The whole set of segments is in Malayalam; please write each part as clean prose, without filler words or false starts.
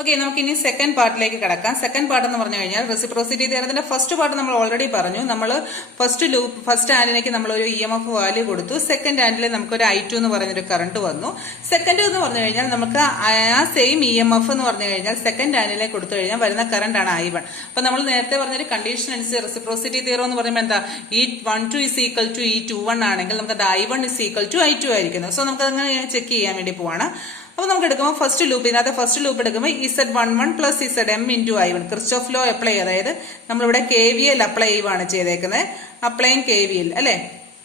ഓക്കെ, നമുക്ക് ഇനി സെക്കൻഡ് പാർട്ടിലേക്ക് കിടക്കാം. സെക്കൻഡ് പാർട്ട് എന്ന് പറഞ്ഞു കഴിഞ്ഞാൽ റെസിപ്രോസിറ്റി തിയറത്തിന്റെ ഫസ്റ്റ് പാർട്ട് നമ്മൾ ഓൾറെഡി പറഞ്ഞു. നമ്മൾ ഫസ്റ്റ് ആന്റിനയ്ക്ക് നമ്മൾ ഒരു EMF വാല്യൂ കൊടുത്തു. സെക്കൻഡ് ആന്റിൽ നമുക്കൊരു I2 എന്ന് പറഞ്ഞൊരു കറണ്ട് വന്നു. സെക്കൻഡ് എന്ന് പറഞ്ഞു കഴിഞ്ഞാൽ നമുക്ക് ആ സെയിം EMF എന്ന് പറഞ്ഞു കഴിഞ്ഞാൽ സെക്കൻഡ് ആന്റിലേക്ക് കൊടുത്തു കഴിഞ്ഞാൽ വരുന്ന കറണ്ട് ആണ് I1. അപ്പൊ നമ്മൾ നേരത്തെ പറഞ്ഞൊരു കണ്ടീഷൻ അനുസരിച്ച് റെസിപ്രോസിറ്റി തിയറം എന്ന് പറയുമ്പോൾ എന്താ, E12 is equal to E21 ആണെങ്കിൽ നമുക്ക് I1 is equal to I2 ആയിരിക്കുന്നു. സോ നമുക്ക് അങ്ങനെ ചെക്ക് ചെയ്യാൻ വേണ്ടി പോവാണ്. അപ്പോൾ നമുക്ക് എടുക്കുമ്പോൾ ഫസ്റ്റ് ലൂപ്പ്, ഇതിനകത്ത് ഫസ്റ്റ് ലൂപ്പ് എടുക്കുമ്പോൾ Z11 plus ZM into I1 Kirchhoff law apply, അതായത് നമ്മളിവിടെ KVL അപ്ലൈ ചെയ്യുവാണ് ചെയ്തേക്കുന്നത്. അപ്ലൈയും KVL അല്ലെ,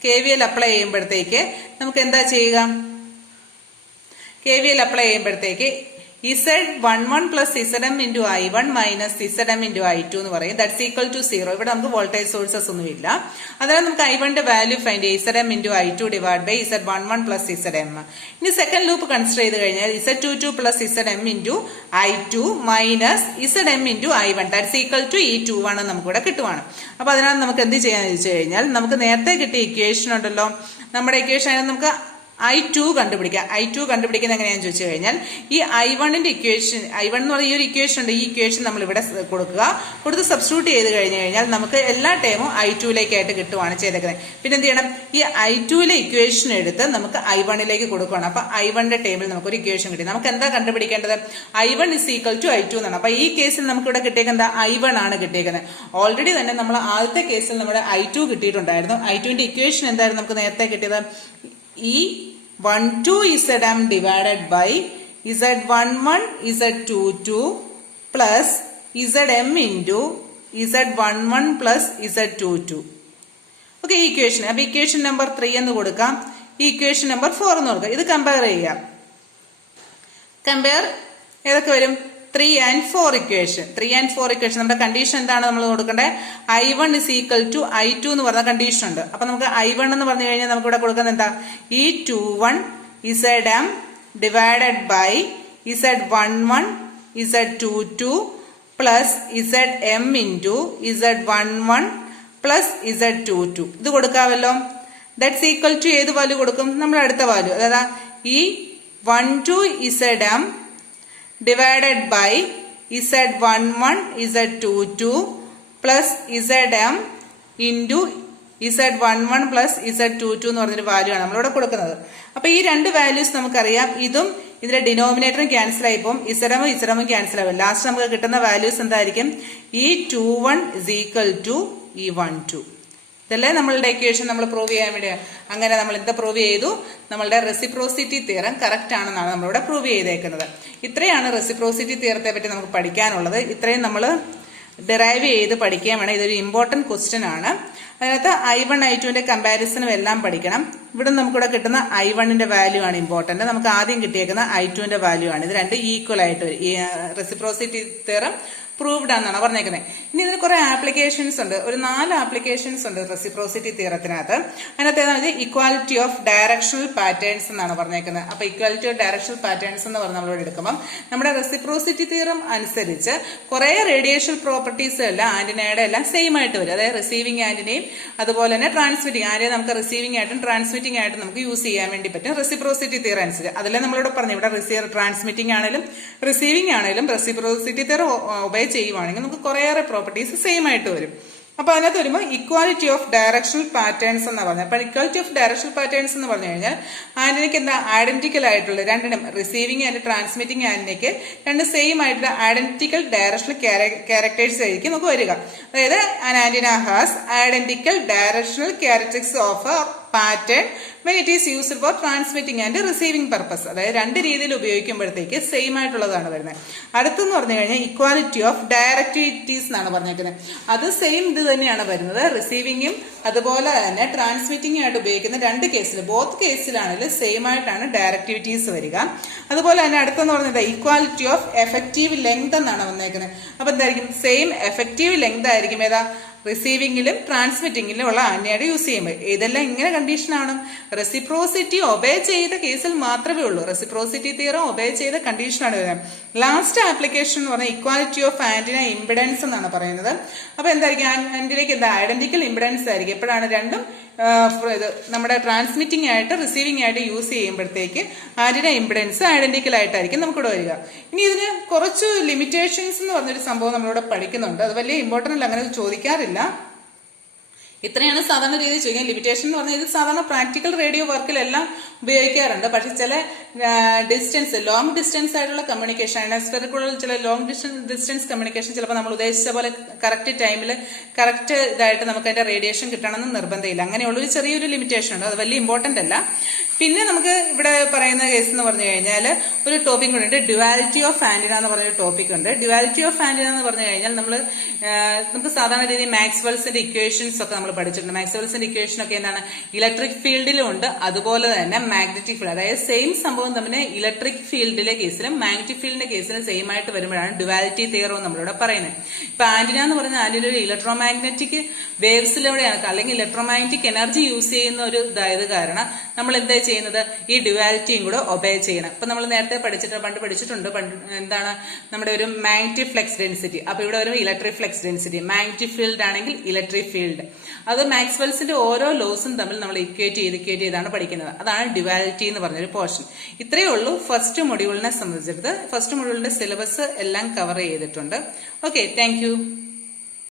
KVL അപ്ലൈ ചെയ്യുമ്പോഴത്തേക്ക് നമുക്ക് എന്താ ചെയ്യുക, KVL അപ്ലൈ ചെയ്യുമ്പോഴത്തേക്ക് Z11 plus ZM into I1 minus ZM into I2 എന്ന് പറയും. That's equal to 0. ഇവിടെ നമുക്ക് വോൾട്ടേജ് സോഴ്സസ് ഒന്നുമില്ല. അതായത് നമുക്ക് I1ന്റെ വാല്യൂ ഫൈൻഡ് ചെയ്യും, ZM into I2 divide by Z11 plus ZM. ഇനി സെക്കൻഡ് ലൂപ്പ് കൺസിഡർ ചെയ്ത് കഴിഞ്ഞാൽ Z22 plus ZM into I2 minus ZM into I1 that's equal to E21 നമുക്കിവിടെ കിട്ടുവാണ്. അപ്പൊ അതിനകത്ത് നമുക്ക് എന്ത് ചെയ്യാന്ന് വെച്ച് കഴിഞ്ഞാൽ, നമുക്ക് നേരത്തെ കിട്ടിയ ഇക്വേഷൻ ഉണ്ടല്ലോ, നമ്മുടെ ഇക്വേഷൻ നമുക്ക് I2 കണ്ടുപിടിക്കാം. I2 കണ്ടുപിടിക്കുന്നത് എങ്ങനെയാണെന്ന് ചോദിച്ചു കഴിഞ്ഞാൽ, ഈ I1ന്റെ ഇക്വേഷൻ, I1 എന്ന് പറയുന്ന ഈ ഒരു ഇക്വേഷൻ ഉണ്ട്, ഈ ഇക്വേഷൻ നമ്മൾ ഇവിടെ കൊടുത്ത് സബ്സ്റ്റിറ്റ്യൂട്ട് ചെയ്ത് കഴിഞ്ഞു കഴിഞ്ഞാൽ നമുക്ക് എല്ലാ ടൈമും I2ലേക്കായിട്ട് കിട്ടുവാണ് ചെയ്തേക്കുന്നത്. പിന്നെ എന്ത് ചെയ്യണം, ഈ I2ലെ ഇക്വേഷൻ എടുത്ത് നമുക്ക് I1ലേക്ക് കൊടുക്കുകയാണ്. അപ്പൊ I1ന്റെ ടേമിൽ നമുക്കൊരു ഇക്വേഷൻ കിട്ടി. നമുക്ക് എന്താ കണ്ടുപിടിക്കേണ്ടത്, I1 is equal to I2 എന്നാണ്. അപ്പൊ ഈ കേസിൽ നമുക്ക് ഇവിടെ കിട്ടിയേക്കുന്നത് I1 ആണ് കിട്ടിയേക്കുന്നത്. ഓൾറെഡി തന്നെ നമ്മൾ ആദ്യത്തെ കേസിൽ നമ്മുടെ I2 കിട്ടിയിട്ടുണ്ടായിരുന്നു. I2ന്റെ ഇക്വേഷൻ എന്തായിരുന്നു നമുക്ക് നേരത്തെ കിട്ടിയത്, E12 ZM divided by Z11 Z22 plus ZM into Z11 plus Z22. Okay, ഈ ഇക്വേഷൻ, അപ്പൊ ഇക്വേഷൻ നമ്പർ 3 എന്ന് കൊടുക്കാം, ഈ ഇക്വേഷൻ നമ്പർ 4 എന്ന് കൊടുക്കാം. ഇത് കമ്പയർ ചെയ്യാം. കമ്പയർ ഏതൊക്കെ വരും, 3 and 4 ഇക്വേഷൻ. 3 and 4 ഇക്വേഷൻ നമ്മുടെ കണ്ടീഷൻ എന്താണ് നമ്മൾ കൊടുക്കേണ്ടത്, I1 is equal to I2 എന്ന് പറഞ്ഞ കണ്ടീഷൻ ഉണ്ട്. അപ്പൊ നമുക്ക് I1 എന്ന് പറഞ്ഞു കഴിഞ്ഞാൽ നമുക്ക് ഇവിടെ കൊടുക്കുന്നത് എന്താ, E21 ZM divided by Z11 Z22 plus ZM into Z11 plus Z22. ഇത് കൊടുക്കാമല്ലോ. ദാറ്റ്സ് ഈക്വൽ ടു ഏത് വാല്യൂ കൊടുക്കും, നമ്മൾ അടുത്ത വാല്യൂ, അതായത് E12 ZM divided by Z11 Z22 plus ZM into Z11 plus Z22 എന്ന് പറഞ്ഞൊരു വാല്യൂ ആണ് നമ്മളിവിടെ കൊടുക്കുന്നത്. അപ്പൊ ഈ രണ്ട് വാല്യൂസ് നമുക്കറിയാം, ഇതും ഇതിന്റെ ഡിനോമിനേറ്ററും ക്യാൻസൽ ആയിപ്പോൾ ഇസറമും ക്യാൻസൽ ആവും. ലാസ്റ്റ് നമുക്ക് കിട്ടുന്ന വാല്യൂസ് എന്തായിരിക്കും, E21 is equal to E12. ഇതല്ലേ നമ്മളുടെ ഇക്വേഷൻ നമ്മൾ പ്രൂവ് ചെയ്യാൻ വേണ്ടി. അങ്ങനെ നമ്മൾ എന്താ പ്രൂവ് ചെയ്തു, നമ്മളുടെ റെസിപ്രോസിറ്റി തിയറം കറക്റ്റ് ആണെന്നാണ് നമ്മളിവിടെ പ്രൂവ് ചെയ്തേക്കുന്നത്. ഇത്രയാണ് റെസിപ്രോസിറ്റി തിയറത്തെ പറ്റി നമുക്ക് പഠിക്കാനുള്ളത്. ഇത്രയും നമ്മൾ ഡിറൈവ് ചെയ്ത് പഠിക്കാൻ വേണം. ഇതൊരു ഇമ്പോർട്ടൻറ്റ് ക്വസ്റ്റ്യൻ ആണ്. അതിനകത്ത് I1 I2ന്റെ കമ്പാരിസണും എല്ലാം പഠിക്കണം. ഇവിടെ നമുക്കിവിടെ കിട്ടുന്ന I1ന്റെ വാല്യൂ ആണ് ഇമ്പോർട്ടന്റ്. നമുക്ക് ആദ്യം കിട്ടിയേക്കുന്ന I2ന്റെ വാല്യൂ ആണ്. ഇത് രണ്ട് ഈക്വൽ ആയിട്ട് വരും. ഈ റെസിപ്രോസിറ്റി തിയറം പ്രൂവ്ഡ് ആണെന്നാണ് പറഞ്ഞേക്കുന്നത്. ഇനി ഇതിന് കുറെ ആപ്ലിക്കേഷൻസ് ഉണ്ട്, ഒരു 4 ആപ്ലിക്കേഷൻസ് ഉണ്ട് റെസിപ്രോസിറ്റി തിയറത്തിനകത്ത്. അതിനകത്ത് ഏതാണ്, ഇക്വാലിറ്റി ഓഫ് ഡയറക്ഷണൽ പാറ്റേൺസ് എന്നാണ് പറഞ്ഞേക്കുന്നത്. അപ്പൊ ഇക്വാലിറ്റി ഓഫ് ഡയറക്ഷണൽ പാറ്റേൺസ് എന്ന് പറഞ്ഞ് നമ്മളോട് എടുക്കുമ്പോൾ നമ്മുടെ റെസിപ്രോസിറ്റി തിയറം അനുസരിച്ച് കുറെ റേഡിയേഷൻ പ്രോപ്പർട്ടീസ് എല്ലാം ആന്റിനയുടെ എല്ലാം സെയിം ആയിട്ട് വരും. അതായത് റിസീവിംഗ് ആന്റിനയും അതുപോലെ തന്നെ ട്രാൻസ്മിറ്റിംഗ് ആന്റിനെ നമുക്ക് റിസീവിംഗ് ആയിട്ടും ട്രാൻസ്മിറ്റിംഗ് ആയിട്ടും നമുക്ക് യൂസ് ചെയ്യാൻ വേണ്ടി പറ്റും റെസിപ്രോസിറ്റി തിയറം അനുസരിച്ച്. അതല്ലേ നമ്മളിവിടെ പറഞ്ഞു, ഇവിടെ ട്രാൻസ്മിറ്റിംഗ് ആണെങ്കിലും റിസീവിംഗ് ആണെങ്കിലും റെസിപ്രോസിറ്റി തിയറം ഒബേ ചെയ്യുവാണെങ്കിൽ നമുക്ക് കുറേയേറെ പ്രോപ്പർട്ടീസ് സെയിം ആയിട്ട് വരും. അപ്പൊ അതിനകത്ത് വരുമ്പോൾ ഇക്വാലിറ്റി ഓഫ് ഡയറക്ഷണൽ പാറ്റേൺസ് എന്ന് പറഞ്ഞാൽ, അപ്പൊ ഇക്വാലിറ്റി ഓഫ് ഡയറക്ഷണൽ പാറ്റേൺസ് എന്ന് പറഞ്ഞു കഴിഞ്ഞാൽ ആന്റിനയ്ക്ക് എന്താ ഐഡന്റിക്കൽ ആയിട്ടുള്ള രണ്ടിനും, റിസീവിംഗ് ആൻഡ് ട്രാൻസ്മിറ്റിംഗ് ആന്റിനയ്ക്ക് രണ്ട് സെയിം ആയിട്ടുള്ള ഐഡന്റിക്കൽ ഡയറക്ഷണൽ ക്യാരക്ടേഴ്സ് ആയിരിക്കും നമുക്ക് വരിക. അതായത് antenna has identical directional characteristics of A pattern when it is used for transmitting and receiving purpose. അതായത് രണ്ട് രീതിയിൽ ഉപയോഗിക്കുമ്പോഴത്തേക്ക് സെയിം ആയിട്ടുള്ളതാണ് വരുന്നത്. അടുത്തെന്ന് പറഞ്ഞു കഴിഞ്ഞാൽ ഇക്വാലിറ്റി ഓഫ് ഡയറക്ടിവിറ്റീസ് എന്നാണ് പറഞ്ഞേക്കുന്നത്. അത് സെയിം ഇത് തന്നെയാണ് വരുന്നത്. റിസീവിംഗും അതുപോലെ തന്നെ ട്രാൻസ്മിറ്റിംഗ് ആയിട്ട് ഉപയോഗിക്കുന്ന രണ്ട് കേസിൽ, ബോത്ത് കേസിലാണെങ്കിലും സെയിം ആയിട്ടാണ് ഡയറക്ടിവിറ്റീസ് വരിക. അതുപോലെ തന്നെ അടുത്തെന്ന് പറഞ്ഞത് ഇക്വാലിറ്റി ഓഫ് എഫക്റ്റീവ് ലെങ്ത് എന്നാണ് വന്നേക്കുന്നത്. അപ്പൊ എന്തായിരിക്കും, സെയിം എഫക്റ്റീവ് ലെങ്ത് ആയിരിക്കും ഏതാ, റിസീവിംഗിലും ട്രാൻസ്മിറ്റിംഗിലും ഉള്ള ആന്റിനയുടെ യൂസ് ചെയ്യുമ്പോൾ. ഇതെല്ലാം ഇങ്ങനെ കണ്ടീഷനാണ്. റെസിപ്രോസിറ്റി ഒബേ ചെയ്ത കേസിൽ മാത്രമേ ഉള്ളൂ. റെസിപ്രോസിറ്റി തിയറം ഒബേ ചെയ്ത കണ്ടീഷനാണ് വരുന്നത്. ലാസ്റ്റ് ആപ്ലിക്കേഷൻ എന്ന് പറഞ്ഞാൽ ഇക്വാലിറ്റി ഓഫ് ആന്റിന ഇംപിഡൻസ് എന്നാണ് പറയുന്നത്. അപ്പൊ എന്തായിരിക്കും ആന്റിനയ്ക്ക് എന്താ ഐഡന്റിക്കൽ ഇംപിഡൻസ് ആയിരിക്കും. എപ്പോഴാണ് രണ്ടും ഇത് നമ്മുടെ ട്രാൻസ്മിറ്റിംഗ് ആയിട്ട് റിസീവിംഗ് ആയിട്ട് യൂസ് ചെയ്യുമ്പോഴത്തേക്ക് ആന്റിന ഇംപിഡൻസ് ഐഡന്റിക്കൽ ആയിട്ടായിരിക്കും നമുക്കിവിടെ വരിക. ഇനി ഇതിന് കുറച്ച് ലിമിറ്റേഷൻസ് എന്ന് പറഞ്ഞൊരു സംഭവം നമ്മളിവിടെ പഠിക്കുന്നുണ്ട്. അത് വലിയ ഇമ്പോർട്ടൻ്റ് അല്ല, അങ്ങനെ ചോദിക്കാറില്ല. ഇത്രയാണ് സാധാരണ രീതിയിൽ ചോദിക്കുക. ലിമിറ്റേഷൻ എന്ന് പറഞ്ഞാൽ ഇത് സാധാരണ പ്രാക്ടിക്കൽ റേഡിയോ വർക്കിലെല്ലാം ഉപയോഗിക്കാറുണ്ട്. പക്ഷെ ചില ഡിസ്റ്റൻസ് ലോങ് ഡിസ്റ്റൻസ് ആയിട്ടുള്ള കമ്മ്യൂണിക്കേഷൻ അയനോസ്ഫെറിക്കുള്ള ചില ലോങ് ഡിസ്റ്റൻസ് കമ്മ്യൂണിക്കേഷൻ ചിലപ്പോൾ നമ്മൾ ഉദ്ദേശിച്ച പോലെ കറക്റ്റ് ടൈമിൽ കറക്റ്റ് ഇതായിട്ട് നമുക്ക് അതിന്റെ റേഡിയേഷൻ കിട്ടണമെന്ന് നിർബന്ധമില്ല. അങ്ങനെയുള്ളൊരു ചെറിയൊരു ലിമിറ്റേഷൻ ഉണ്ട്. അത് വലിയ ഇമ്പോർട്ടൻ്റ് അല്ല. പിന്നെ നമുക്ക് ഇവിടെ പറയുന്ന കേസ് എന്ന് പറഞ്ഞു കഴിഞ്ഞാൽ ഒരു ടോപ്പിക് ഉണ്ട്, ഡ്യുവാലിറ്റി ഓഫ് ആന്റിന എന്ന് പറഞ്ഞൊരു ടോപ്പിക് ഉണ്ട്. ഡ്യുവാലിറ്റി ഓഫ് ആന്റിന എന്ന് പറഞ്ഞു കഴിഞ്ഞാൽ നമുക്ക് സാധാരണ രീതിയിൽ മാക്സ്വെൽസിന്റെ ഇക്വേഷൻസ് ഒക്കെ നമ്മൾ പഠിച്ചിട്ടുണ്ട്. മാക്സ്വെൽസിന്റെ ഇക്വേഷൻ ഒക്കെ എന്താണ്, ഇലക്ട്രിക് ഫീൽഡിലും ഉണ്ട്, അതുപോലെ തന്നെ മാഗ്നറ്റിക് ഫീൽഡ്. അതായത് സെയിം സംഭവം തന്നെ ഇലക്ട്രിക് ഫീൽഡിലെ കേസിലും മാഗ്നറ്റിക് ഫീൽഡിന്റെ കേസിലും സെയിം ആയിട്ട് വരുമ്പോഴാണ് ഡ്യുവാലിറ്റി തിയറം നമ്മളിവിടെ പറയുന്നത്. ഇപ്പൊ ആന്റിന എന്ന് പറഞ്ഞാൽ ആന്റിന ഒരു ഇലക്ട്രോമാഗ്നറ്റിക് വേവ്സിലൂടെയാണ് അല്ലെങ്കിൽ ഇലക്ട്രോമാഗ്നറ്റിക് എനർജി യൂസ് ചെയ്യുന്ന ഒരു ഇതായത് കാരണം നമ്മൾ എന്താ ചെയ്യുന്നത്, ഈ ഡ്യുവാലിറ്റിയും കൂടെ ഒബേ ചെയ്യണം. ഇപ്പൊ നമ്മൾ നേരത്തെ പണ്ട് പഠിച്ചിട്ടുണ്ട് എന്താണ് നമ്മുടെ ഒരു മാഗ്നറ്റിക് ഫ്ലക്സ് ഡെൻസിറ്റി. അപ്പൊ ഇവിടെ ഒരു electric flux density, magnetic field ആണെങ്കിൽ ഇലക്ട്രിക് ഫീൽഡ്. അത് മാക്സ്വെൽസിന്റെ ഓരോ ലോസും തമ്മിൽ നമ്മൾ ഇക്വേറ്റ് ചെയ്താണ് പഠിക്കുന്നത്. അതാണ് ഡ്യുവാലിറ്റി എന്ന് പറഞ്ഞൊരു പോർഷൻ. ഇത്രയേ ഉള്ളൂ ഫസ്റ്റ് മൊഡ്യൂളിനെ സംബന്ധിച്ചിടത്ത്. ഫസ്റ്റ് മൊഡ്യൂളിന്റെ സിലബസ് എല്ലാം കവർ ചെയ്തിട്ടുണ്ട്. Okay, thank you.